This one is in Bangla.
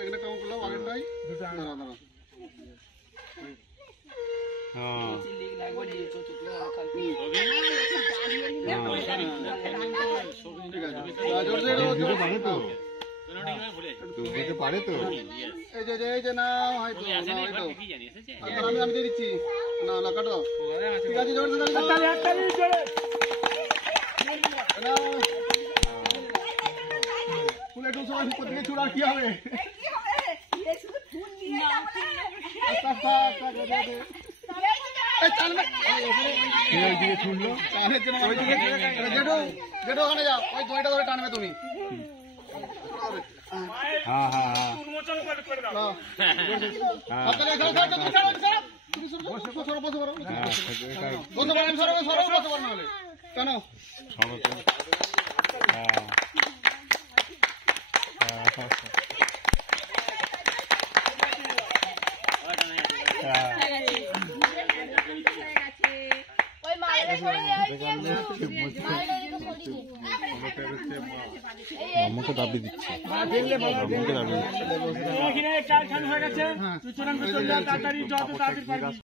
এখানে কাউন্ট করলাম আগেরটাই দাঁড়া দাঁড়া পারে তো এই যে না হয়তো আমি দিয়ে দিচ্ছি না না কাটো ঠিক আছে ফুলের টুল সবাই উপর থেকে চূড়া কি হবে ওখানে যাও ওই দইটা ধরে টানবে তুমি কেন আমাকে দাবি দিচ্ছে হয়ে গেছে